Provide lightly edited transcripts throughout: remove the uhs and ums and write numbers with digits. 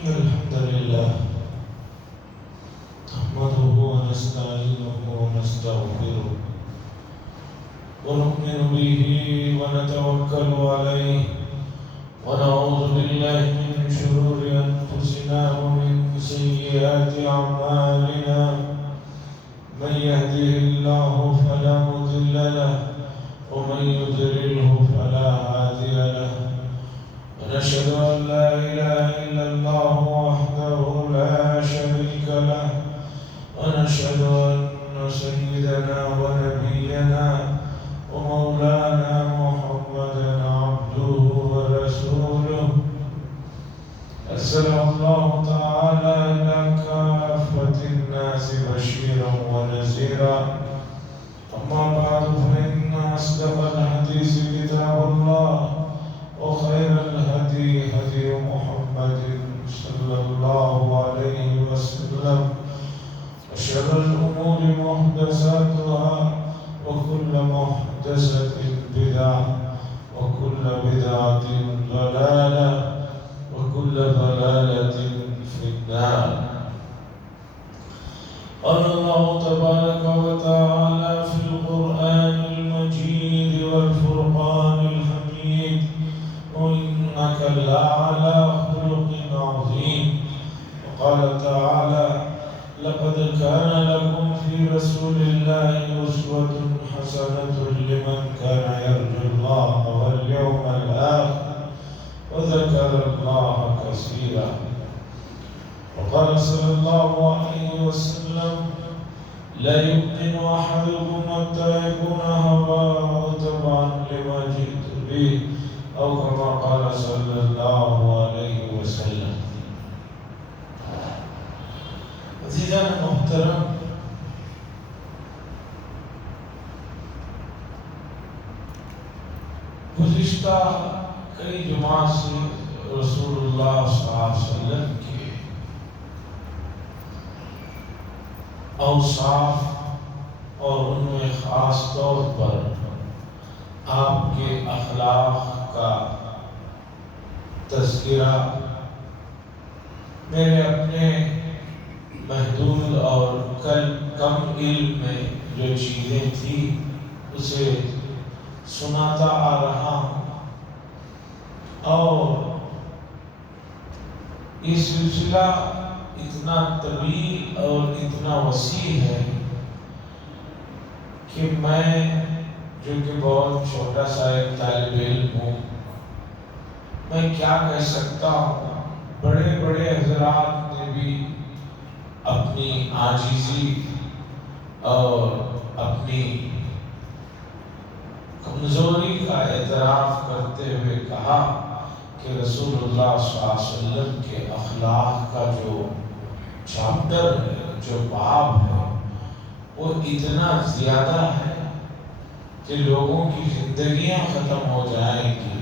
الحمد لله نحمده ونستعينه ونستغفره ونؤمن به ونتوكل عليه ونعوذ بالله من شرور أنفسنا ومن سيئات أعمالنا من يهده الله فلا مضل له ومن يضلله فلا هادي له ونشهد أن لا إله إلا الله وحده لا شريك له ونشهد أن سيدنا ونبينا ومولانا محمدا عبده ورسوله أرسله الله تعالى إلى كافة الناس بشيرا ونذيرا أما بعد فإن أصدق الحديث كتاب الله وخير الهدي هدي محمد صلى الله عليه وسلم وشر الأمور محدثاتها وكل محدثة بدعة وكل بدعة ضلالة وكل ضلالة في النار. قال الله تبارك وتعالى في القرآن المجيد والفرقان الحميد وإنك لعلى خلق عظيم. وقال تعالى لقد كان لكم في رسول الله أسوة حسنة لمن كان يرجو الله واليوم الآخر وذكر الله كثيرا. وقال صلى الله عليه وسلم لا يؤمن أحدكم حتى يكون هواه تبعا لما جئت به أو كما قال صلى الله عليه وسلم. عزیزان محترم، گزشتہ کئی جمعات سے رسول اللہ صلی اللہ علیہ وسلم کے اوصاف اور ان میں خاص طور پر آپ کے اخلاق کا تذکرہ میرے اپنے محدود اور کم علم میں جو چیزیں تھیں اسے سناتا آ رہا ہوں، اور یہ سلسلہ اتنا طویل اور اتنا وسیع ہے کہ میں جو کہ بہت چھوٹا سا ایک طالب علم ہوں، میں کیا کہہ سکتا ہوں. بڑے بڑے حضرات نے بھی اپنی عاجزی اور اپنی کمزوری کا اعتراف کرتے ہوئے کہا کہ رسول اللہ صلی اللہ علیہ وسلم کے اخلاق کا جو چیپٹر ہے، جو باب ہے، وہ اتنا زیادہ ہے کہ لوگوں کی زندگیاں ختم ہو جائیں گی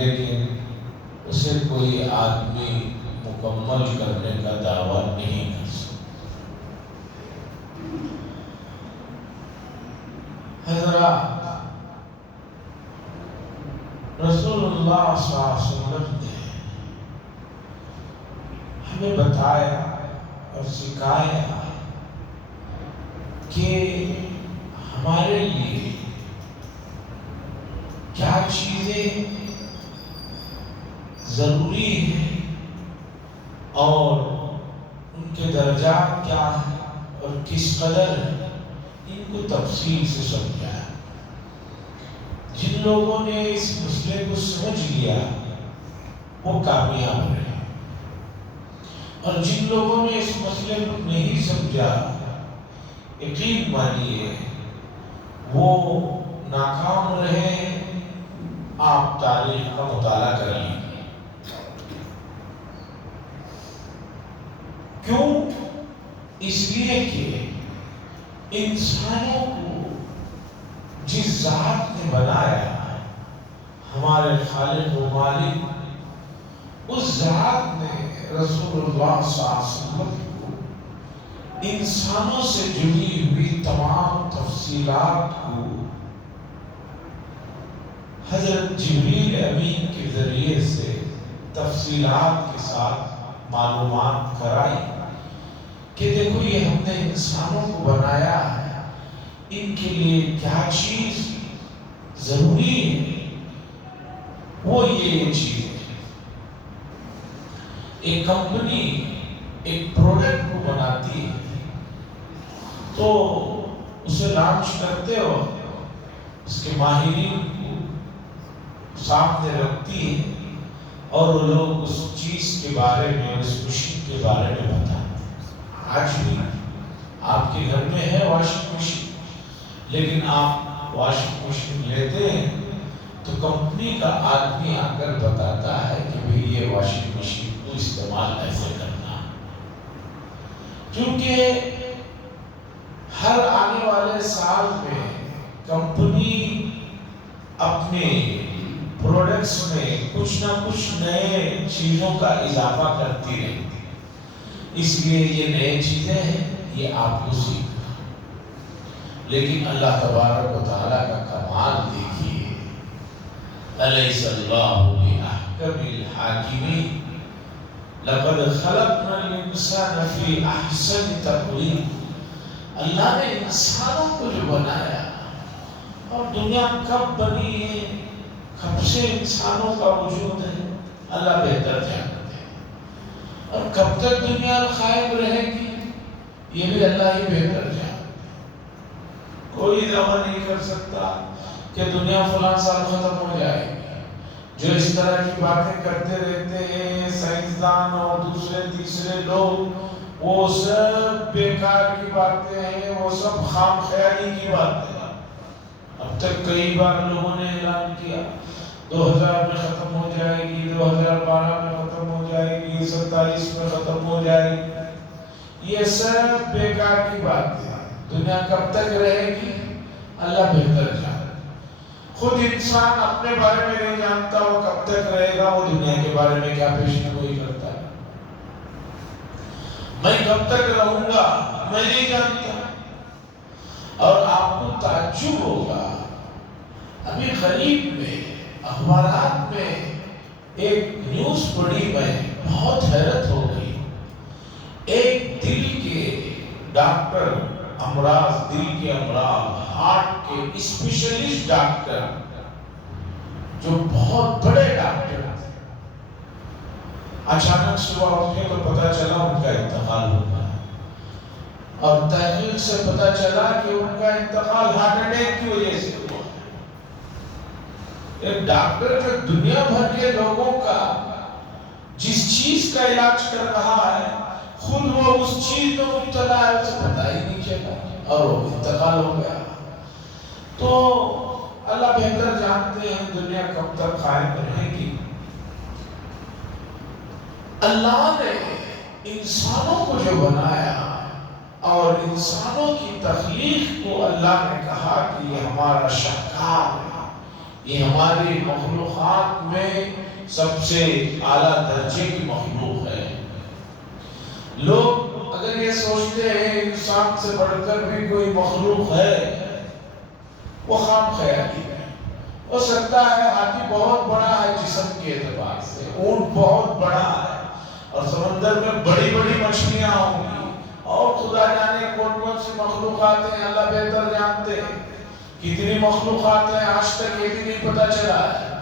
لیکن اسے کوئی آدمی مکمل کرنے کا دعویٰ نہیں کر سکتا. حضرات، رسول اللہ صلی اللہ علیہ وسلم نے ہمیں بتایا اور سکھایا کہ ہمارے لیے کیا چیزیں ضروری ہیں اور ان کے درجات کیا ہیں اور کس قدر ہیں، ان کو تفصیل سے سمجھایا. جن لوگوں نے اس مسئلے کو سمجھ لیا وہ کامیاب رہے، اور جن لوگوں نے اس مسئلے کو نہیں سمجھا یقین مانیے وہ ناکام رہے. آپ تاریخ کا مطالعہ کر لیجیے. کیوں؟ اس لیے کہ انسانوں کو جس ذات نے بنایا، ہمارے خالق و مالک، اس ذات نے رسول اللہ صلی اللہ علیہ وسلم کو انسانوں سے جڑی ہوئی تمام تفصیلات کو حضرت جبریل امین کے ذریعے سے تفصیلات کے ساتھ معلومات کرائی کہ دیکھو یہ ہم نے انسانوں کو بنایا ہے، ان کے لیے کیا چیز ضروری ہے، وہ یہ چیز ہے۔ ایک کمپنی ایک پروڈکٹ کو بناتی ہے تو اسے لانچ کرتے ہو، اس کے ماہرین کو سامنے رکھتی ہے اور وہ لوگ اس چیز کے بارے میں، اس مشین کے بارے میں بتاتے ہیں۔ آج بھی آپ کے گھر میں ہے واشنگ مشین، لیکن آپ واشنگ مشین لیتے ہیں تو کمپنی کا آدمی آ کر بتاتا ہے کہ بھئی یہ واشنگ مشین کو استعمال ایسے کرنا، کیونکہ ہر آنے والے سال میں کمپنی اپنے پروڈکٹس میں کچھ نہ کچھ نئے چیزوں کا اضافہ کرتی رہتی ہے، اس لیے یہ نئے چیزیں ہیں، یہ آپ کو سیکھنا۔ لیکن اللہ تبارک و تعالیٰ کا کمال دیکھیے، الیس اللہ بأحکم الحاکمین، لقد خلقنا الانسان فی احسن تقویم۔ اللہ نے انسانوں کو جو بنایا، اور دنیا کب بنی ہے، کب سے انسانوں کا وجود ہے، اللہ بہتر جانتے ہیں، اور کب تک دنیا قائم رہے گی یہ بھی اللہ ہی بہتر جانتے ہیں۔ کوئی دعویٰ نہیں کر سکتا کہ دنیا فلاں سال ختم ہو جائے گی۔ جو اس طرح کی باتیں کرتے رہتے ہیں سائنسدان اور دوسرے تیسرے لوگ، وہ سب بیکار کی باتیں ہیں، وہ سب خام خیالی کی باتیں ہیں۔ اب تک کئی بار لوگوں نے اعلان کیا 2000 میں ختم ہو جائے گی، 2012 میں ختم ہو جائے گی، 27 میں ختم ہو جائے گی۔ یہ سب بیکار کی باتیں ہیں۔ دنیا کب تک رہے گی اللہ بہتر جانتا۔ خود انسان اپنے بارے میں نہیں جانتا وہ کب تک رہے گا، وہ دنیا کے بارے میں کیا پیشن گوئی کرتا ہے۔ میں کب تک رہوں گا میں نہیں جانتا۔ اور آپ کو تعجب ہوگا، ابھی قریب میں اخبارات میں ایک نیوز پڑھی، میں بہت حیرت ہو گئی۔ ایک دل کے ڈاکٹر، امراض، دل کے امراض، ہارٹ کے اسپیشلسٹ ڈاکٹر، جو بہت بڑے ڈاکٹر تھے، اچانک صبح اٹھے تو پتا چلا ان کا انتقال ہو گیا، اور تحقیق سے پتا چلا کہ ان کا انتقال ہارٹ اٹیک کی وجہ سے ہوا۔ ایک ڈاکٹر جو دنیا بھر کے لوگوں کا جس چیز کا علاج کر رہا ہے، خود وہ اس چیز میں مبتلا ہے، اسے پتا ہی نہیں چلا اور وہ انتقال ہو گیا۔ تو اللہ بہتر جانتے ہیں دنیا کب تک قائم رہے گی۔ اللہ نے انسانوں کو جو بنایا اور انسانوں کی تخلیق کو اللہ نے کہا کہ یہ ہمارا شاہکار ہے، یہ ہماری مخلوقات میں سب سے اعلیٰ درجے کی مخلوق ہے۔ لوگ اگر یہ سوچتے ہیں انسان سے بڑھ کر بھی کوئی مخلوق ہے، وہ خام خیالی ہے۔ ہو سکتا ہے ہاتھی بہت بڑا ہے جسم کے اعتبار سے، اونٹ بہت بڑا ہے، اور سمندر میں بڑی بڑی مچھلیاں ہوں گی، اور خدا جانے کون کون سی مخلوقات ہیں، اللہ بہتر جانتے ہیں کتنی مخلوقات ہیں، آج تک یہ بھی نہیں پتا چلا ہے۔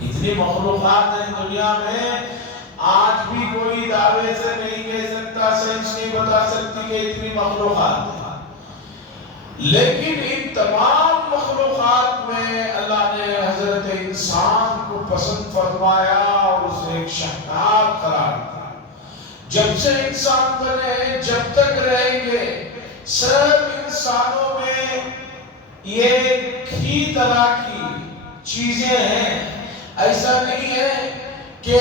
اتنی مخلوقات ہیں دنیا میں، آج بھی کوئی دعوے سے نہیں کہہ سکتا، سائنس نہیں بتا سکتی کہ اتنی مخلوقات ہیں۔ لیکن ان تمام مخلوقات میں اللہ نے حضرت انسان کو پسند فرمایا اور اسے ایک شاہکار قرار دیا۔ جب سے انسان بنے جب تک رہیں گے، سب انسانوں میں یہ ہی طرح کی چیزیں ہیں۔ ایسا نہیں ہے کہ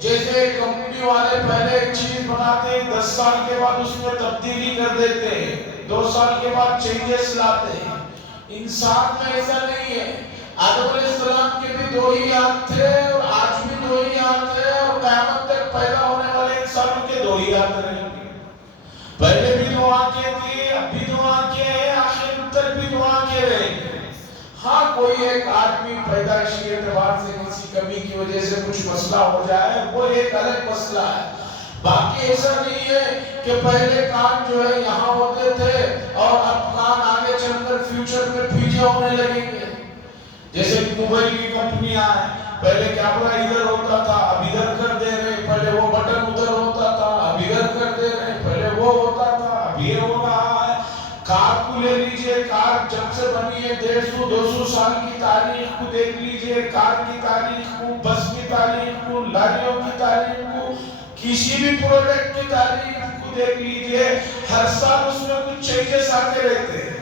جیسے کمپنی والے پہلے ایک چیز بناتے 10 سال کے بعد اس میں تبدیلی کر دیتے، 2 سال کے بعد چینجز لاتے ہیں۔ انسان میں ایسا نہیں ہے۔ آدم علیہ السلام کے بھی 2 ہی ہاتھ تھے، اور آج بھی 2 ہی ہاتھ ہیں، اور قیامت تک پیدا ہونے والے انسانوں کے 2 ہی ہاتھ رہیں گے۔ پہلے بھی 2 آنکھیں تھی، اب بھی 2 آنکھیں ہیں، آخر تک بھی 2 آنکھیں رہیں گے۔ ہاں کوئی ایک آدمی پیدائشی اعتبار سے کسی کمی کی وجہ سے کچھ مسئلہ ہو جائے وہ ایک الگ مسئلہ ہے، باقی ایسا نہیں ہے کہ پہلے کان جو ہے یہاں ہوتے تھے اور اب کان آگے چل کر فیوچر میں پیچھے ہونے لگیں گے۔ جیسے موبائل کی کمپنیاں ہیں، پہلے کیمرہ ادھر ہوتا تھا اب ادھر کر دے رہے، پہلے وہ بٹن ادھر ہوتا تھا اب ادھر کر دے رہے، پہلے وہ ہوتا تھا اب یہ ہو رہا ہے۔ کار کو لے لیجئے، کار جب سے بنی ہے 150-200 سال کی تاریخ کو دیکھ لیجئے، کار کی تاریخ کو، بس کی تاریخ کو، لاریوں کی تاریخ کو، کسی بھی پروڈکٹ کی تاریخ کو دیکھ لیجئے، ہر سال اس میں کچھ چینجز آتے رہتے ہیں۔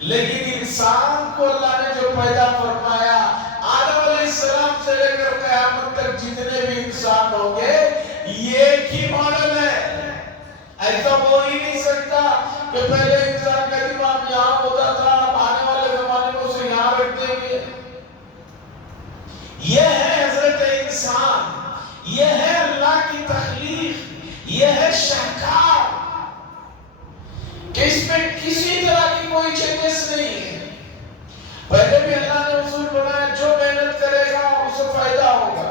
لیکن انسان کو اللہ نے جو پیدا فرمایا، آدم علیہ السلام سے لے کر قیامت تک جتنے بھی انسان ہوں گے یہ ایک ہی ماڈل ہے۔ ایسا ہو ہی نہیں سکتا کہ پہلے انسان کا دماغ یہاں ہوتا تھا اب آنے والے زمانے میں اسے یہاں رکھ دیں گے۔ یہ ہے حضرت انسان، یہ ہے اللہ کی تخلیق، یہ ہے شاہکار کہ اس میں کسی طرح کی کوئی چینجز نہیں ہے۔ پہلے بھی اللہ نے اصول بنایا، جو محنت کرے گا اسے فائدہ ہوگا،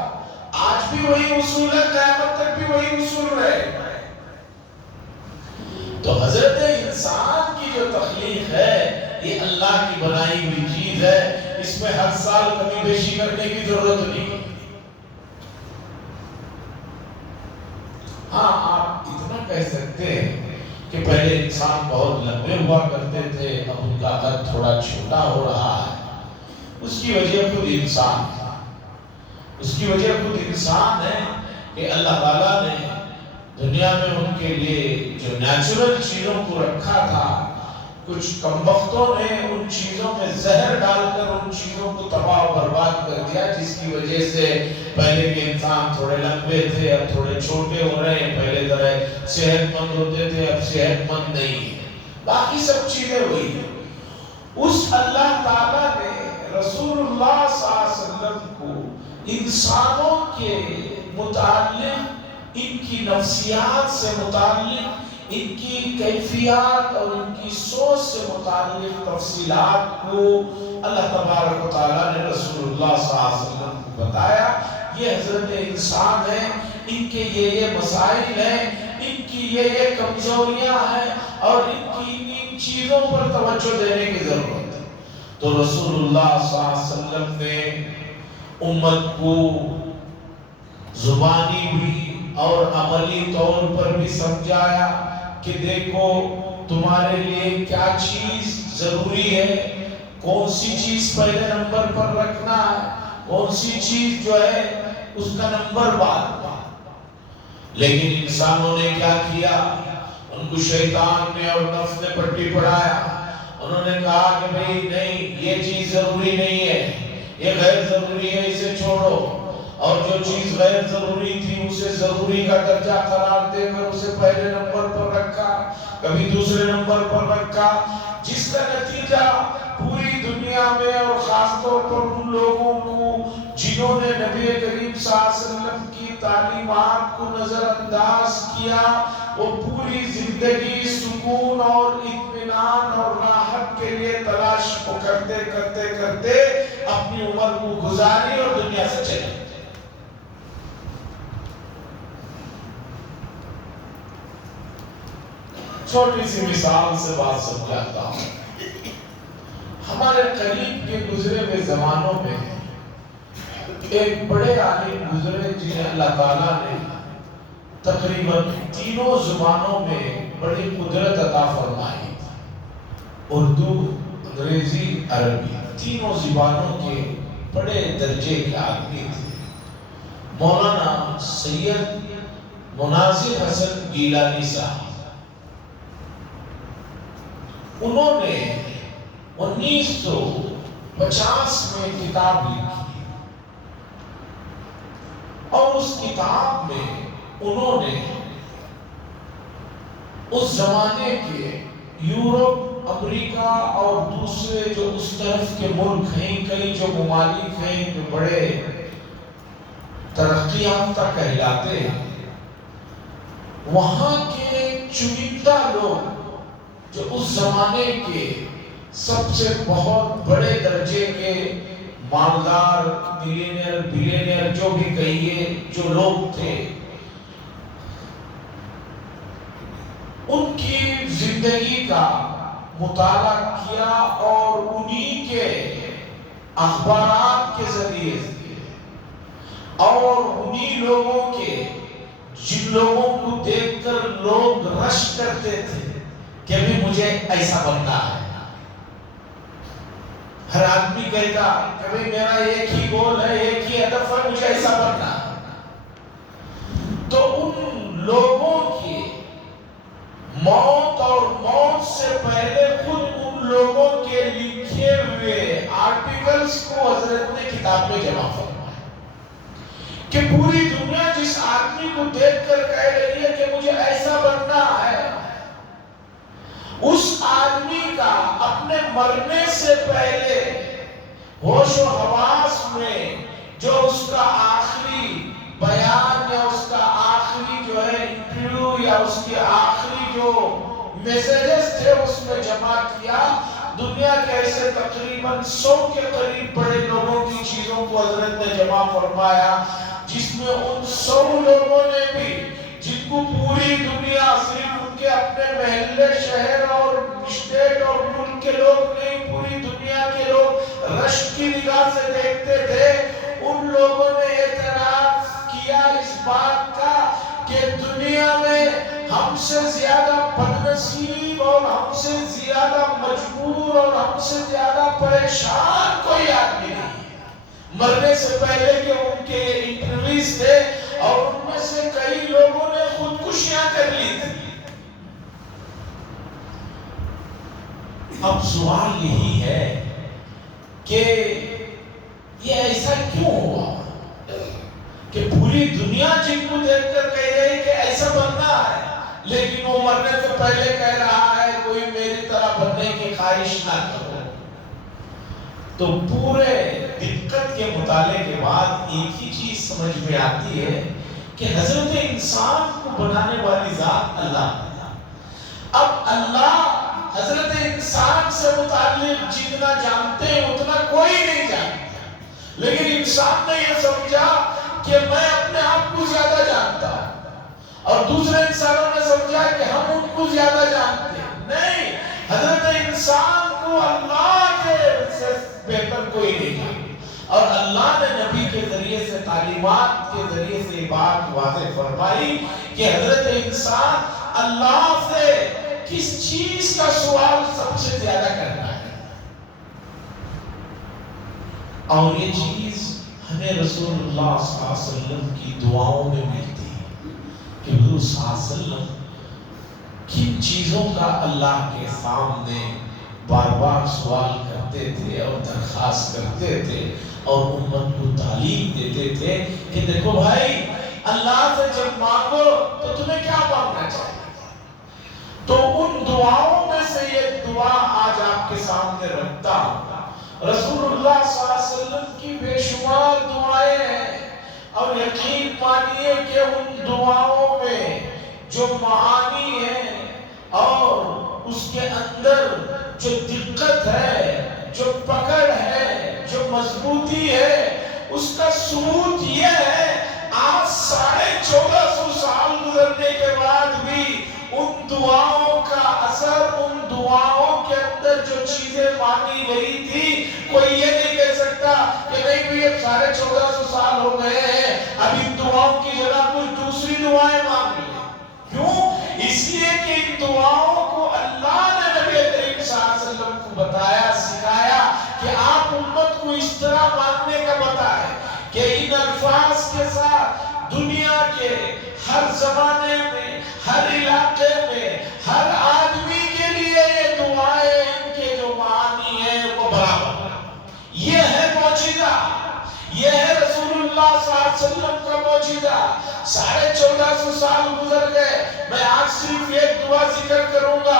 آج بھی وہی اصول ہے، قیامت تک بھی وہی اصول رہے گا۔ تو حضرت انسان کی جو تخلیق ہے یہ اللہ کی بنائی ہوئی چیز ہے، اس میں ہر سال کمی بیشی کرنے کی ضرورت نہیں۔ ہاں آپ اتنا کہہ سکتے ہیں کہ پہلے انسان بہت لمبے ہوا کرتے تھے، اب ان کا قد تھوڑا چھوٹا ہو رہا ہے۔ اس کی وجہ خود انسان ہے، اس کی وجہ خود انسان ہے کہ اللہ تعالیٰ نے دنیا میں ان کے لیے جو نیچرل چیزوں کو رکھا تھا، کچھ کمبختوں نے ان چیزوں میں زہر ڈال کر ان چیزوں کو تباہ و برباد کر دیا، جس کی وجہ سے پہلے کے انسان تھوڑے لمبے تھے اب تھوڑے چھوٹے ہو رہے ہیں، پہلے طرح صحت مند ہوتے تھے اب صحت مند نہیں ہیں، باقی سب چیزیں ہوئی ہیں۔ اس اللہ تعالیٰ نے رسول اللہ صلی اللہ علیہ وسلم کو انسانوں کے متعلق، ان کی نفسیات سے متعلق، ان کی کیفیات اور ان کی سوچ سے متعلق تفصیلات کو اللہ تبارک و تعالیٰ نے رسول اللہ صلی اللہ علیہ وسلم کو بتایا۔ یہ حضرت انسان ہے، ان کے یہ مسائل ہیں، ان کی یہ کمزوریاں ہیں اور ان کی ان چیزوں پر توجہ دینے کی ضرورت ہے۔ تو رسول اللہ صلی اللہ علیہ وسلم نے امت کو زبانی بھی اور عملی طور پر بھی سمجھایا کہ دیکھو تمہارے لیے کیا چیز ضروری ہے، کون سی چیز پہلے نمبر پر رکھنا ہے، کون سی چیز جو ہے اس کا نمبر بعد۔ لیکن انسانوں نے کیا کیا، ان کو شیطان نے اور نفس نے پٹی پڑھایا، انہوں نے کہا کہ بھئی نہیں یہ چیز ضروری نہیں ہے، یہ غیر ضروری ہے، اسے چھوڑو، اور جو چیز غیر ضروری تھی اسے ضروری کا درجہ قرار دے کر اسے پہلے نمبر پر رکھا، کبھی دوسرے نمبر پر رکھا، جس کا نتیجہ پوری دنیا میں اور خاص طور پر ان لوگوں کو جنہوں نے نبی کریم صلی اللہ علیہ وسلم کی تعلیمات کو نظر انداز کیا، وہ پوری زندگی سکون اور اطمینان اور راحت کے لیے تلاش کو کرتے کرتے کرتے اپنی عمر کو گزاری اور دنیا سے چلے۔ چھوٹی سی مثال سے بات سمجھاتا ہوں۔ ہمارے قریب کے گزرے ہوئے زمانوں میں ایک بڑے عالم گزرے جنہیں اللہ تعالیٰ نے تقریباً تینوں زبانوں میں بڑی قدرت عطا فرمائی، اردو، انگریزی، عربی، تینوں زبانوں کے بڑے درجے کے آدمی تھے۔ مولانا سید مناظر حسن گیلانی صاحب، انہوں نے 1950 میں کتاب لکھی اور اس کتاب میں انہوں نے اس زمانے کے یورپ، امریکہ اور دوسرے جو اس طرف کے ملک ہیں، کئی جو ممالک ہیں جو بڑے ترقی یافتہ کہلاتے ہیں، وہاں کے چنندہ لوگ جو اس زمانے کے سب سے بہت بڑے درجے کے مالدار ملینئر بلینئر جو بھی کہیے جو لوگ تھے، ان کی زندگی کا مطالعہ کیا اور انہی کے اخبارات کے ذریعے سے اور انہی لوگوں کے جن لوگوں کو دیکھ کر لوگ رش کرتے تھے کہ بھی مجھے ایسا بننا ہے، ہر آدمی کہتا کہ میرا ایک ہی گول ہے، ایک ہی ہدف ہے، مجھے ایسا بننا ہے، تو ان لوگوں کی موت اور موت سے پہلے خود ان لوگوں کے لکھے ہوئے آرٹیکلز کو حضرت نے کتاب میں جمع فرمایا کہ پوری دنیا جس آدمی کو دیکھ کر کہہ رہی ہے کہ مجھے ایسا بننا ہے، اس آدمی کا اپنے مرنے سے پہلے ہوش و حواس میں جو اس کا آخری بیان یا اس کا آخری جو ہے انٹرویو یا اس کے آخری جو میسیجز تھے اس میں جمع کیا، دنیا کے ایسے تقریباً 100 کے قریب بڑے لوگوں کی چیزوں کو حضرت نے جمع فرمایا، جس میں ان 100 لوگوں نے بھی جن کو پوری دنیا صرف ان کے اپنے محلے شہر اور اسٹیٹ اور ملک کے لوگ نہیں، پوری دنیا کے لوگ رش کی نگاہ سے دیکھتے تھے، ان لوگوں نے اعتراف کیا اس بات کا کہ دنیا میں ہم سے زیادہ بدنصیب اور ہم سے زیادہ مجبور اور ہم سے زیادہ پریشان کوئی آدمی نہیں ہے۔ مرنے سے پہلے کہ ان کے انٹرویوز تھے اور ان میں سے کئی لوگوں نے خودکشیاں کر لی تھی۔ اب سوال یہی ہے کہ یہ ایسا کیوں ہوا کہ پوری دنیا جن کو دیکھ کر کہہ رہی کہ ایسا بننا ہے، لیکن وہ مرنے سے پہلے کہہ رہا ہے کوئی میری طرح بننے کی خواہش نہ کرو۔ تو پورے دقت کے مطالعے کے بعد ایک ہی چیز سمجھ میں آتی ہے کہ حضرت انسان کو بنانے والی ذات اللہ ہے۔ اب اللہ حضرت انسان سے متعلق جتنا جانتے ہیں اتنا کوئی نہیں جانتا، لیکن انسان نے یہ سمجھا کہ میں اپنے آپ کو زیادہ جانتا ہوں، اور دوسرے انسانوں نے سمجھا کہ ہم ان کو زیادہ جانتے ہیں۔ نہیں، حضرت انسان کو اللہ کے سے بہتر کوئی نہیں جانتا، اور اللہ نے نبی کے ذریعے سے تعلیمات کے ذریعے سے بات واضح فرمائی کہ حضرت انسان اللہ سے کس چیز کا سوال سب سے زیادہ کرنا ہے، اور یہ چیز ہمیں رسول اللہ صلی اللہ علیہ وسلم کی دعاؤں میں ملتی ہے کہ حضور صلی اللہ علیہ وسلم کن چیزوں کا اللہ کے سامنے بار بار سوال کرتے تھے اور درخواست کرتے تھے اور امت کو تعلیم دیتے تھے کہ دیکھو بھائی، اللہ سے جب مانگو تو تمہیں کیا مانگنا چاہیے۔ تو ان دعاؤں میں سے یہ دعا آج آپ کے سامنے رکھتا ہوں۔ رسول اللہ صلی اللہ علیہ وسلم کی بے شمار دعائیں ہیں، اور یقین مانیے کہ ان دعاؤں میں جو معانی ہے اور اس کے اندر جو دقت ہے، جو پکڑ ہے، جو مضبوطی ہے، اس کا ثبوت یہ ہے آج 1450 سال گزرنے کے بعد بھی ان دعاؤں کا اثر، ان دعاؤں کے اندر جو چیزیں مانگی گئی تھی، کوئی یہ نہیں کہہ سکتا کہ نہیں بھی اب 1450 سال ہو گئے ہیں، اب ان دعاؤں کی جگہ کچھ دوسری دعائیں مانگ لیں۔ کیوں؟ اس لیے کہ ان دعاؤں کو اللہ نے نبی کریم صلی اللہ علیہ وسلم کو بتایا، سکھایا کہ آپ امت کو اس طرح مانگنے کا بتائیں کہ ان الفاظ کے ساتھ دنیا کے ہر زمانے میں، ہر علاقے میں، ہر آدمی کے لیے یہ دعائیں، ان کے جو معانی ہیں وہ برابر۔ یہ ہے معجزہ، یہ ہے رسول اللہ صلی اللہ علیہ وسلم کا معجزہ۔ 1450 سال گزر گئے، میں آج صرف ایک دعا ذکر کروں گا،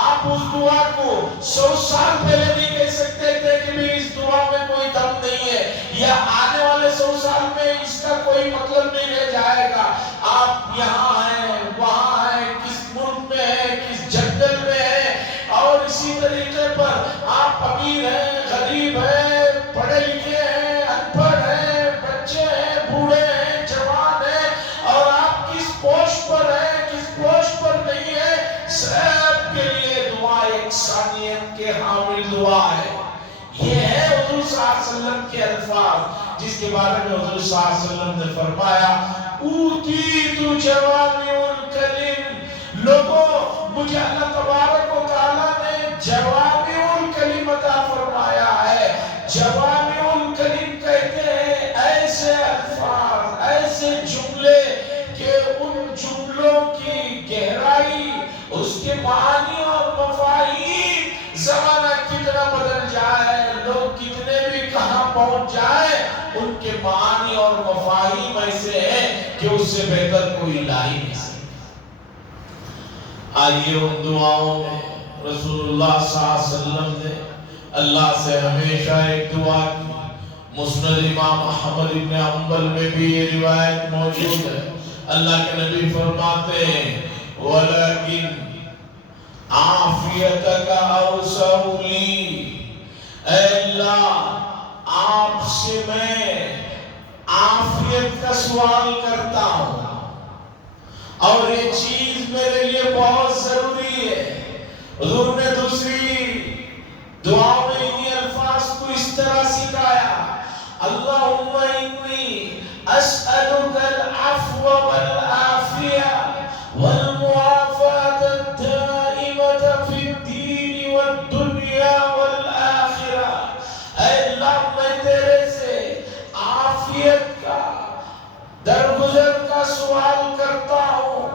آپ اس دعا کو 100 سال پہلے نہیں کہہ سکتے تھے کہ بھی اس دعا میں کوئی دم نہیں ہے، یا آنے والے 100 سال میں اس کا کوئی مطلب نہیں رہ جائے گا۔ آپ یہاں ہیں، وہاں ہیں، کس ملک میں ہیں، کس جنگل میں ہیں، اور اسی طرح طریقے پر آپ امیر ہیں، غریب ہیں، پڑھے لکھے ہیں، ان پڑھ ہیں، بچے ہیں، بوڑھے ہیں، جوان ہیں، اور آپ کس پوسٹ پر ہیں، کس پوسٹ پر نہیں ہیں، سب کے لیے دعا یکسانیت کے حامل دعا ہے۔ یہ ہے حضور صلی اللہ علیہ وسلم کے الفاظ، جس کے بارے میں حضور صلی اللہ علیہ وسلم نے فرمایا اوتیتُ جوامع الکلم، لوگوں مجھے اللہ تبارک و تعالیٰ نے جوامع الکلم عطا فرمایا ہے۔ جوامع الکلم کہتے ہیں ایسے الفاظ، ایسے جملے کہ ان جملوں کی گہرائی، اس کے معنی اور مفاہیم زمانہ کتنا بدل جائے، لوگ کتنے بھی کہاں پہنچ جائیں، ان کے معانی اور مفاہیم ایسے ہیں کہ اس سے بہتر کوئی لا ہی نہیں سکتا۔ آئیے ان دعاؤں میں رسول اللہ صلی اللہ علیہ وسلم نے اللہ سے ہمیشہ ایک دعا کی۔ مسند امام احمد بن حنبل میں بھی یہ روایت موجود ہے۔ اللہ کے نبی فرماتے ہیں وَلَكِنْ عَافِيَتَكَ أَوْسَعُ لِي، اے اللہ آپ سے میں عافیت کا سوال کرتا ہوں، اور یہ چیز میرے لیے بہت ضروری ہے۔ حضور نے دوسری دعا میں انہی الفاظ کو اس طرح سکھایا اللہم انی اسألک العفو والعافیہ والمعافاة الدائمة فی الدین والدنیا والآخرہ۔ اے اللہ میں تیرے سے عافیت کا، درگزر کا سوال کرتا ہوں،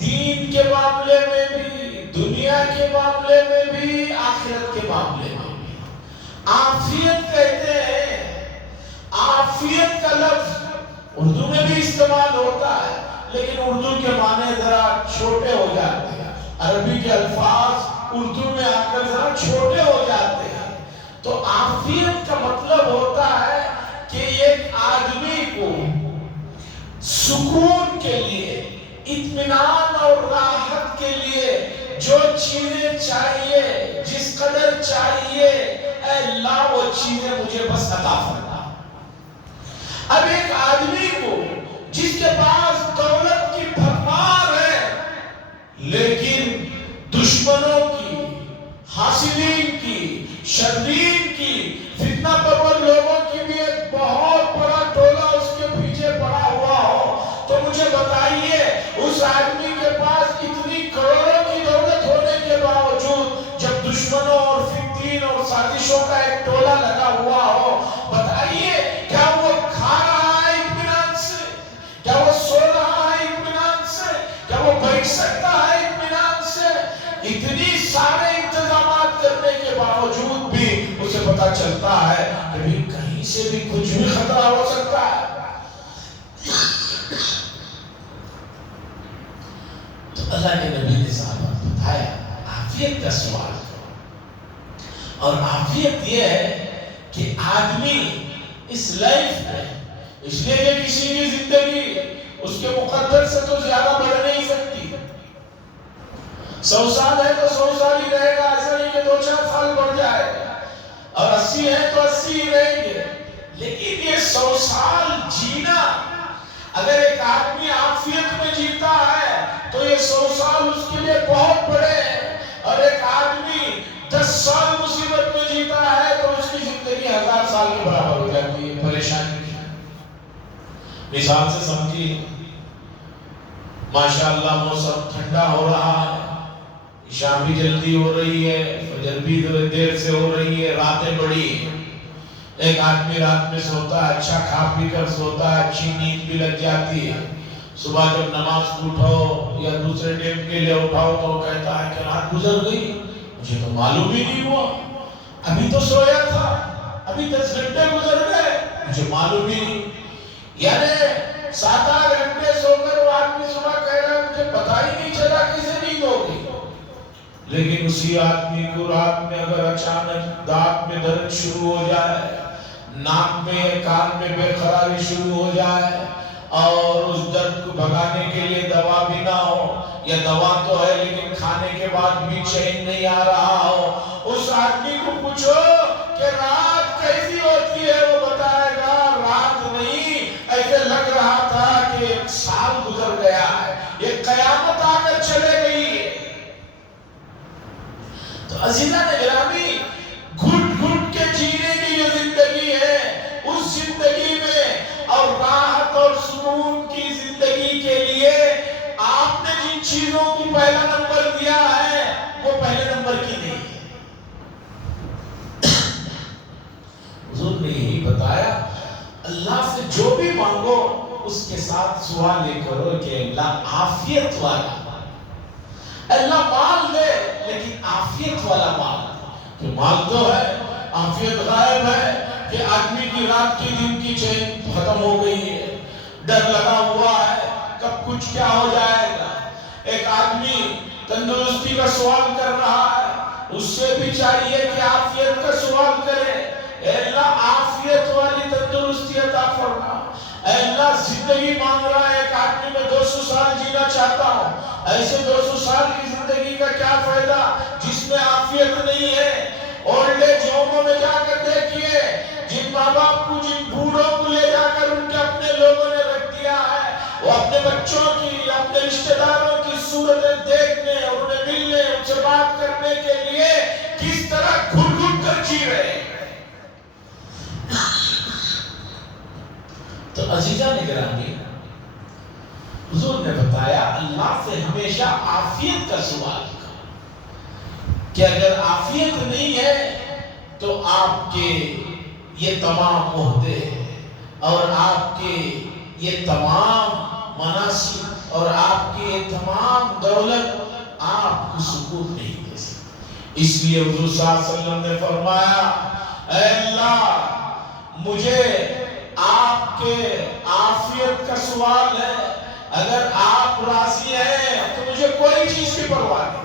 دین کے معاملے میں بھی، دنیا کے معاملے میں بھی، آخرت کے معاملے میں بھی۔ عافیت کہتے ہیں، عافیت کا لفظ اردو میں بھی استعمال ہوتا ہے، لیکن اردو کے معنی ذرا چھوٹے ہو جاتے ہیں، عربی کے الفاظ اردو میں آ کر ذرا چھوٹے ہو جاتے ہیں۔ تو عافیت کا مطلب ہوتا ہے کہ ایک آدمی کو سکون کے لیے، اطمینان اور راحت کے لیے جو چیزیں چاہیے، جس قدر چاہیے، اے اللہ وہ چیزیں مجھے بس عطا فرما۔ اب ایک آدمی کو جس کے پاس دولت کی بھرمار ہے، لیکن دشمنوں کی، حاسدین کی، شرین کی، فتنہ پرور لوگوں کی بھی ایک بہت بڑا ٹولہ اس کے پیچھے پڑا ہوا ہو، تو مجھے بتائیے اس آدمی کے پاس اتنی کروڑوں کی دولت ہونے کے باوجود جب دشمنوں اور فتنین اور سازشوں کا ایک ٹولہ لگا ہوا ہو، بتائیے کیا وہ کھا رہا ہے اطمینان سے؟ کیا وہ سو رہا ہے اطمینان سے؟ کیا وہ بیٹھ سکتا ہے اطمینان سے؟ اتنی سارے انتظامات کرنے کے باوجود بھی اسے پتا چلتا ہے کہ بھی کہیں سے بھی کچھ بھی خطرہ ہو سکتا ہے۔ تو اللہ کے نبی نے صاحب بتایا عافیت کا سوال کرو، اور عافیت یہ ہے کہ آدمی اس لائف میں، اس لیے کہ کسی کی زندگی اس کے مقدر سے تو زیادہ بڑھ نہیں سکتی۔ 100 سال ہے تو 100 سال ہی رہے گا، ایسا نہیں کہ 2-4 سال بڑھ جائے گا، اور 80 ہے تو 80 ہی رہیں گے۔ لیکن یہ 100 سال جینا، اگر ایک آدمی عافیت میں جیتا ہے تو یہ 100 سال اس کے لیے بہت بڑے ہیں، اور ایک آدمی 10 سال مصیبت میں جیتا ہے تو اس کی زندگی 1000 سال کے برابر ہو جاتی ہے پریشانی کی۔ مثال سے سمجھیے، ماشاءاللہ موسم ٹھنڈا ہو رہا ہے، شام بھی جلدی ہو رہی ہے، فجر بھی دیر سے ہو رہی ہے، راتیں بڑی ہیں۔ ایک آدمی رات میں سوتا ہے، اچھا کھا پی کر سوتا ہے، اچھی نیند بھی لگ جاتی ہے، صبح جب نماز کو اٹھاؤ یا دوسرے ٹائم کے لیے اٹھاؤ تو وہ کہتا ہے کہ رات گزر گئی، مجھے تو معلوم ہی نہیں ہوا، ابھی تو سویا تھا، ابھی 10 گھنٹے گزر گئے، مجھے معلوم ہی نہیں۔ یعنی 7-8 گھنٹے سو کر وہ آدمی صبح کہہ رہا ہے مجھے پتا ہی نہیں چلا کسے نیند ہو گئی۔ لیکن اسی آدمی کو رات میں اگر اچانک دانت میں درد شروع ہو جائے، ناک میں کان میں بے قراری شروع ہو جائے، اور اس درد کو بھگانے کے لیے دوا بھی نہ ہو، یا دوا تو ہے لیکن کھانے کے بعد بھی چین نہیں آ رہا ہو، اس آدمی کو پوچھو کہ رات کیسی ہوتی ہے، وہ بتائے گا رات نہیں، ایسے لگ رہا تھا کہ ایک سال گزر گیا ہے، یہ قیامت آ کر چلے گئی ہے۔ تو عزیزان گرامی، گھٹ گھٹ کے جینے کی جو زندگی ہے، اس زندگی میں اور راحت اور سکون کی زندگی کے لیے آپ نے جن چیزوں کو پہلا نمبر دیا ہے وہ پہلے نمبر کی نہیں ہے۔ حضور نے یہی بتایا، اللہ سے جو بھی مانگو اس کے ساتھ سوال یہ کرو کہ اللہ عافیت والا، اللہ مال دے لیکن عافیت والا مال، کہ مال تو ہے عافیت غائب ہے، کہ آدمی کی رات کی دن کی چین ختم ہو گئی ہے، ڈر لگا ہوا ہے کب کچھ کیا ہو جائے گا۔ ایک آدمی تندرستی کا سوال کر رہا ہے، اس سے بھی چاہیے کہ عافیت کا سوال کرے، اے اللہ عافیت والی تندرستی عطا فرما۔ اے اللہ زندگی مانگ رہا ہے ایک آدمی، میں 200 سال جینا چاہتا ہوں، ایسے 200 سال کی زندگی کا کیا فائدہ جس میں عافیت نہیں ہے۔ اولڈ ایج ہوموں میں جا کر دیکھیے، جن ماں باپ کو، جن بوڑھوں کو لے جا کر ان کے اپنے لوگوں نے رکھ دیا ہے، وہ اپنے بچوں کی، اپنے رشتہ داروں کی صورتیں دیکھنے اور انہیں ملنے، ان سے بات کرنے کے لیے کس طرح گھٹ گھٹ کر جی رہے ہیں۔ تو عزیزان گرامی، حضور نے بتایا اللہ سے ہمیشہ عافیت کا سوال کہ اگر عافیت نہیں ہے تو آپ کے یہ تمام عہدے اور آپ کے یہ تمام مناصب اور آپ کی یہ تمام دولت آپ کو سکون نہیں دے سکتی۔ اس لیے حضور صلی اللہ علیہ وسلم نے فرمایا، اے اللہ مجھے آپ کے عافیت کا سوال ہے، اگر آپ راضی ہیں تو مجھے کوئی چیز کی پرواہ نہیں۔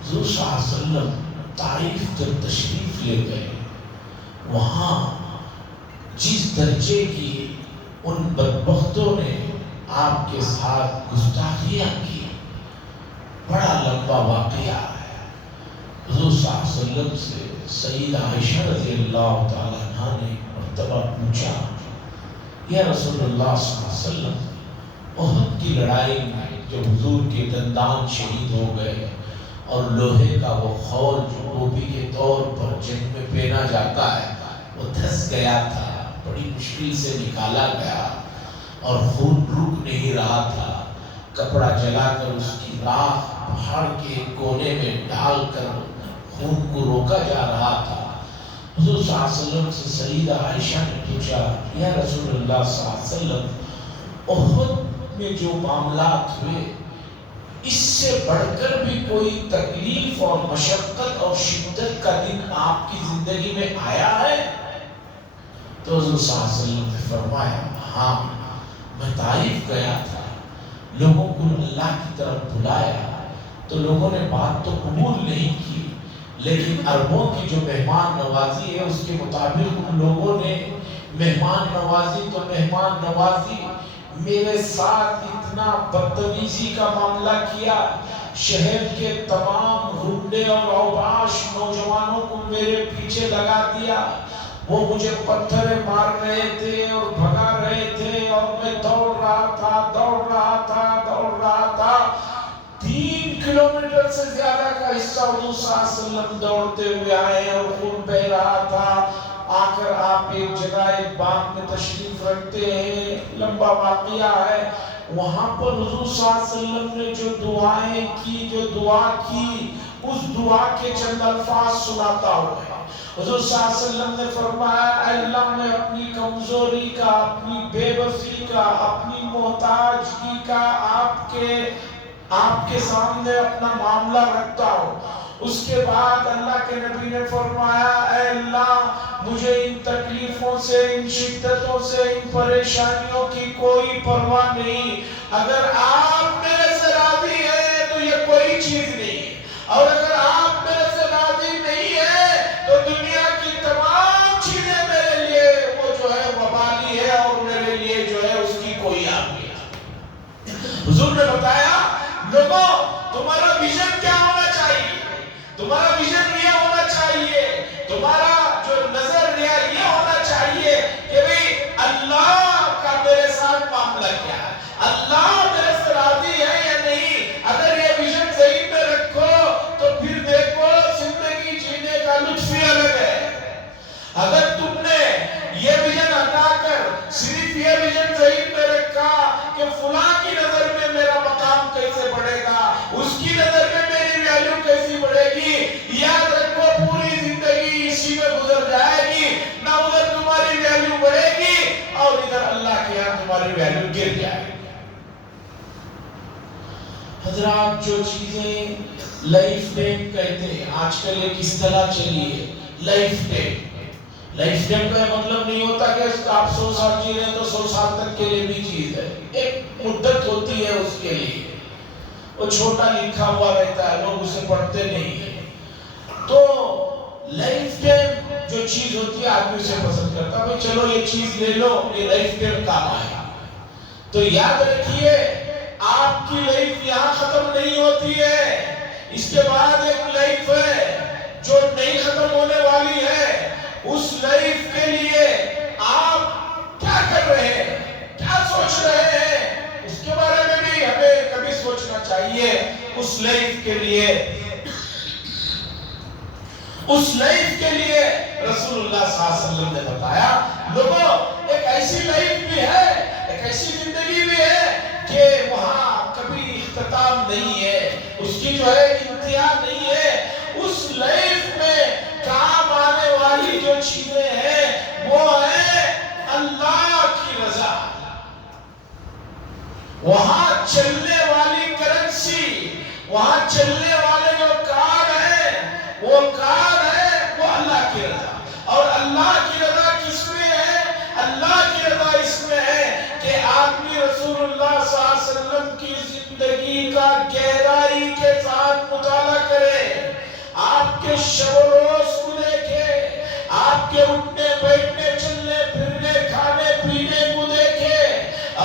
حضور صلی اللہ علیہ وسلم طائف جب تشریف لے گئے، وہاں جس درجے کی ان بدبختوں نے آپ کے ساتھ گستاخیاں کی، بڑا لمبا واقعہ ہے۔ حضور صلی اللہ علیہ وسلم سے سیدہ عائشہ رضی اللہ تعالیٰ عنہ نے مرتبہ پوچھا، یا رسول اللہ صلی اللہ علیہ وسلم، احد کی لڑائی میں جو حضور کے دندان شہید ہو گئے اور لوہے کا وہ خول جو ٹوپی کے طور پر جنگ میں پہنا جاتا ہے وہ دھس گیا تھا، بڑی مشکل سے نکالا گیا اور خون رک نہیں رہا تھا، کپڑا جلا کر اس کی راکھ پہاڑ کے کونے میں ڈال کر خون کو روکا جا رہا تھا۔ حضور صلی اللہ علیہ وسلم سے سیدہ عائشہ نے پوچھا، یا رسول اللہ صلی اللہ علیہ وسلم، احد میں جو معاملات ہوئے اس سے بڑھ کر بھی کوئی تکلیف اور مشقت اور شدت کا دن آپ کی زندگی میں آیا ہے؟ تو حضور صلی اللہ علیہ وسلم نے فرمایا، ہاں میں طائف گیا تھا، لوگوں کو اللہ کی طرف بلایا تو لوگوں نے بات تو قبول نہیں کی، لیکن عربوں کی جو مہمان نوازی ہے اس کے مطابق ان لوگوں نے مہمان نوازی تو مہمان نوازی، میرے ساتھ اتنا بدتمیزی کا معاملہ کیا، شہر کے تمام غنڈے اور اوباش نوجوانوں کو میرے پیچھے لگا دیا، وہ مجھے پتھریں مار رہے تھے اور بھگا رہے تھے اور میں دوڑ رہا تھا 3 کلومیٹر سے زیادہ کا حصہ حضور صلی اللہ علیہ وسلم دوڑتے ہوئے آئے اور خون بہ رہا تھا، آخر آپ ایک جگہ ایک باغ میں تشریف رکھتے ہیں، لمبا واقعہ ہے، وہاں پر حضور صلی اللہ علیہ وسلم نے جو دعائیں کی، جو دعا کی، اس دعا کے چند الفاظ سناتا ہوں۔ حضور صلی اللہ علیہ وسلم نے فرمایا، اے اللہ میں اپنی کمزوری کا، اپنی بے بسی کا، اپنی محتاجگی کا آپ کے سامنے اپنا معاملہ رکھتا ہوں۔ اس کے بعد اللہ کے نبی نے فرمایا، اے اللہ مجھے ان تکلیفوں سے، ان شدتوں سے، ان پریشانیوں کی کوئی پرواہ نہیں، اگر آپ میرے سے راضی ہیں تو یہ کوئی چیز نہیں، اور اگر آپ میرے سے راضی نہیں ہیں تو دنیا کی تمام چیزیں میرے لیے وہ جو ہے وبالی ہے اور میرے لیے جو ہے اس کی کوئی آگے ہے۔ حضور نے بتایا، لوگوں تمہارا ویژن کیا ہونا چاہیے؟ تمہارا ویژن یہ ہونا چاہیے، تمہارا جو نظریہ یہ ہونا چاہیے کہ بھئی اللہ کا میرے ساتھ معاملہ کیا ہے، اللہ میرے سے راضی ہے یا نہیں۔ اگر یہ ویژن ذہن میں رکھو تو پھر دیکھو زندگی جینے کا لطف ہی الگ ہے۔ اگر تم نے یہ ویژن ہٹا کر صرف یہ ویژن ذہن میں رکھا کہ فلاں کی نظر میں میرا مقام کیسے بڑھے گا، اس کی نظر میں میری ویلیو کیسی بڑھے گی، یاد رکھو پوری زندگی اسی میں گزر جائے گی، نہ ادھر تمہاری ویلیو بڑھے گی اور ادھر اللہ کے یہاں تمہاری ویلیو گر جائے گی۔ حضرات جو چیزیں لائف ٹائم کہتے ہیں، آج کل ایک اصطلاح چلی ہے لائف ٹائم۔ لائف ٹائم کا مطلب نہیں ہوتا کہ آپ 100 سال جی رہے ہیں تو 100 سال تک کے لیے بھی چیز ہے، ایک مدت ہوتی ہے اس کے لیے، وہ چھوٹا لکھا ہوا رہتا ہے، لوگ اسے پڑھتے نہیں ہیں۔ تو لائف ٹائم جو چیز ہوتی ہے آدمی اسے پسند کرتا ہے، چلو یہ چیز لے لو، یہ لائف ٹائم کام آئے گا۔ تو یاد رکھیے آپ کی لائف یہاں ختم نہیں ہوتی ہے، اس کے بعد ایک لائف ہے جو نہیں ختم ہونے والی ہے۔ اس لائف کے لیے آپ کیا کر رہے ہیں، کیا سوچ رہے ہیں، اس کے بارے میں بھی ہمیں کبھی سوچنا چاہیے۔ اس لائف کے لیے رسول اللہ صلی اللہ علیہ وسلم نے بتایا، لوگوں ایک ایسی لائف بھی ہے، ایک ایسی زندگی بھی ہے کہ وہاں کبھی اختتام نہیں ہے، اس کی جو ہے انتہا نہیں ہے۔ اس لائف میں کام آنے والی جو چیزیں ہیں وہ ہے اللہ کی رضا، وہاں چلنے والی کرنسی، وہاں چلنے والے جو کارڈ ہیں وہ کارڈ ہے وہ اللہ کی رضا۔ اور اللہ کی رضا کس میں ہے؟ اللہ کی رضا اس میں ہے کہ آدمی رسول اللہ صلی اللہ علیہ وسلم کی زندگی کا گہرائی کے ساتھ مطالعہ کرے، آپ کے شب و روز کو دیکھے، آپ کے اٹھنے بیٹھنے چلنے پھرنے کھانے پینے کو دیکھے،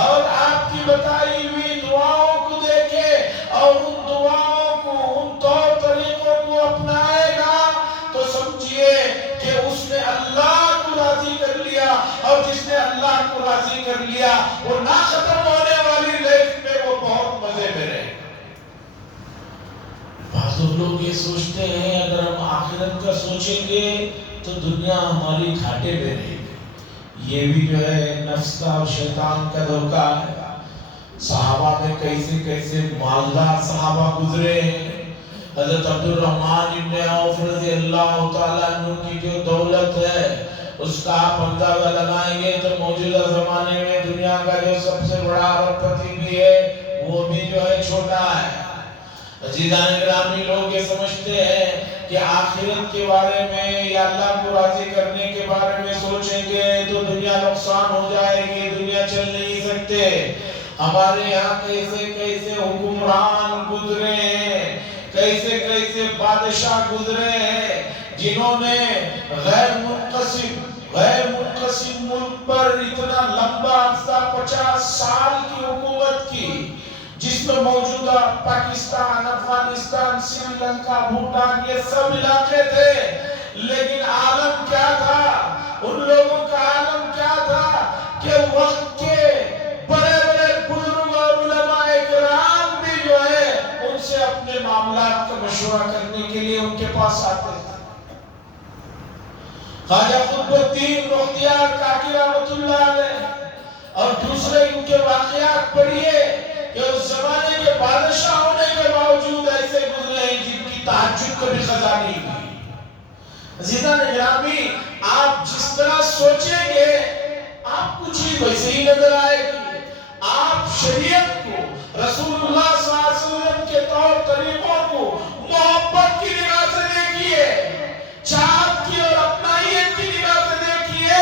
اور آپ کی بتائی ہوئی دعاؤں کو دیکھے، اور ان دعاؤں کو ان طور طریقوں کو اپنائے گا تو سمجھئے کہ اس نے اللہ کو راضی کر لیا، اور جس نے اللہ کو راضی کر لیا وہ نہ ختم ہونے والی لائف میں وہ بہت مزے میں رہے۔ بعض لوگ یہ سوچتے ہیں اگر ہم آخرت کا سوچیں گے تو دنیا ہماری گھاٹے میں رہے گی۔ یہ بھی جو ہے نفس کا اور شیطان کا دھوکہ ہے۔ صحابہ میں کیسے کیسے مالدار صحابہ گزرے ہیں۔ حضرت عبد الرحمن ابن عوف رضی اللہ تعالیٰ عنہ کی جو دولت ہے اس کا آپ اندازہ لگائیں گے تو موجودہ زمانے میں دنیا کا جو سب سے بڑا ارب پتی بھی ہے وہ بھی جو ہے چھوٹا ہے۔ عزیزان گرامی، لوگ یہ سمجھتے ہیں کہ آخرت کے بارے میں یا اللہ کو راضی کرنے کے بارے میں سوچیں گے تو دنیا نقصان ہو جائے گی، دنیا چل نہیں سکتے۔ ہمارے یہاں کیسے کیسے حکمران گزرے ہیں، کیسے کیسے بادشاہ گزرے ہیں جنہوں نے غیر منقسم ملک پر اتنا لمبا عرصہ 50 سال کی حکومت کی، جس میں موجودہ پاکستان، افغانستان، سری لنکا، بھوٹان یہ سب علاقے تھے، لیکن عالم کیا تھا؟ ان لوگوں کا عالم کیا تھا کہ وقت کے بڑے بڑے بزرگ اور علماء کرام بھی جو ہے ان سے اپنے معاملات کا مشورہ کرنے کے لیے ان کے پاس آتے تھے۔ خواجہ قطب الدین بختیار کاکی رحمۃ اللہ علیہ اور دوسرے ان کے واقعات پڑھیے کہ اس زمانے کے بادشاہ ہونے کے باوجود ایسے گزرے ہیں جن کی تہجد کبھی قضا نہیں ہوئی۔ عزیزان گرامی، آپ جس طرح سوچیں گے آپ کو چیز ویسے ہی نظر آئے گی۔ آپ شریعت کو، رسول اللہ صلی اللہ علیہ وسلم کے طور طریقوں کو محبت کی نگاہ سے دیکھیے، چاہت کی اور اپنائیت کی نگاہ سے دیکھیے۔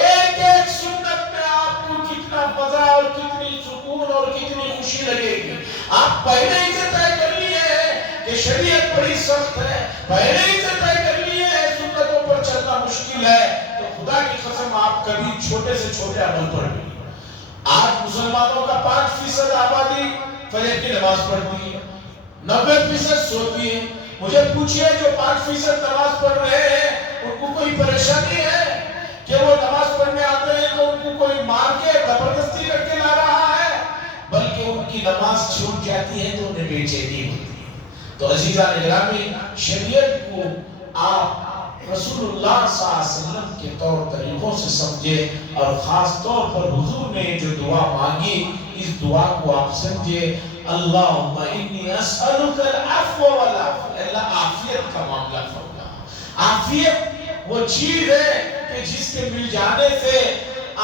ایک ایک سنت میں آپ کو کتنا مزہ اور کتنی سکون اور کتنی خوشی لگے گی۔ آپ پہلے ہی سے طے کر لیے ہیں کہ شریعت بڑی سخت ہے، پہلے ہی سے طے کر لیے ہیں سنتوں پر چلنا مشکل ہے، تو خدا کی قسم آپ کبھی چھوٹے سے چھوٹے عمل پر بھی۔ آج مسلمانوں کا 5% آبادی فجر کی نماز پڑھتی ہے، 90% سوتی ہے، مجھے پوچھئے جو 5% نماز پڑھ رہے ہیں ان کو کوئی پریشانی ہے کہ وہ نماز پڑھنے آتے ہیں تو ان کو کوئی مار کے زبردستی کر کے لا رہا ہے، بلکہ ان کی نماز چھوٹ جاتی ہے تو انہیں بے چینی ہوتی ہے۔ تو عزیزان گرامی، شریعت کو آپ رسول اللہ صلی اللہ علیہ وسلم کے طور طریقوں سے سمجھے، اور خاص طور پر حضور نے جو دعا مانگی اس دعا کو آپ سمجھے، اللہم انی اسألک العفو والعافیہ، اللہ عافیت کا معاملہ فرما۔ عافیت وہ چیز ہے کہ جس کے مل جانے سے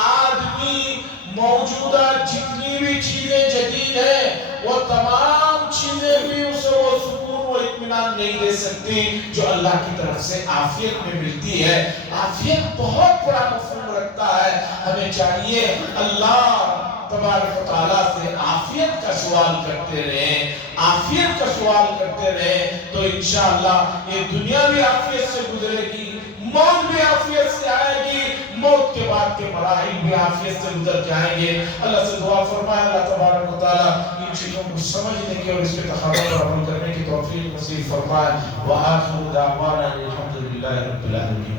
آدمی موجودہ جتنی بھی چیزیں جدید ہیں وہ تمام چیزیں بھی اسے وہ سکون و اطمینان نہیں دے سکتی جو اللہ کی طرف سے عافیت میں ملتی ہے۔ عافیت بہت بڑا مفہوم رکھتا ہے، ہمیں چاہیے اللہ تبارک و تعالیٰ سے عافیت کا سوال کرتے رہیں، عافیت کا سوال کرتے رہیں، تو انشاءاللہ یہ دنیا بھی عافیت سے گزرے گی، موت بھی عافیت سے آئے گی، موت کے بعد کے مراحل بھی عافیت سے گزر جائیں گے۔ اللہ سے دعا فرمائے اللہ تبارک و تعالیٰ ان چیزوں کو سمجھنے کی اور اس کے تقاضوں پر عمل کرنے کی توفیق نصیب فرمائے۔ وآخر دعوانا الحمدللہ رب العالمین۔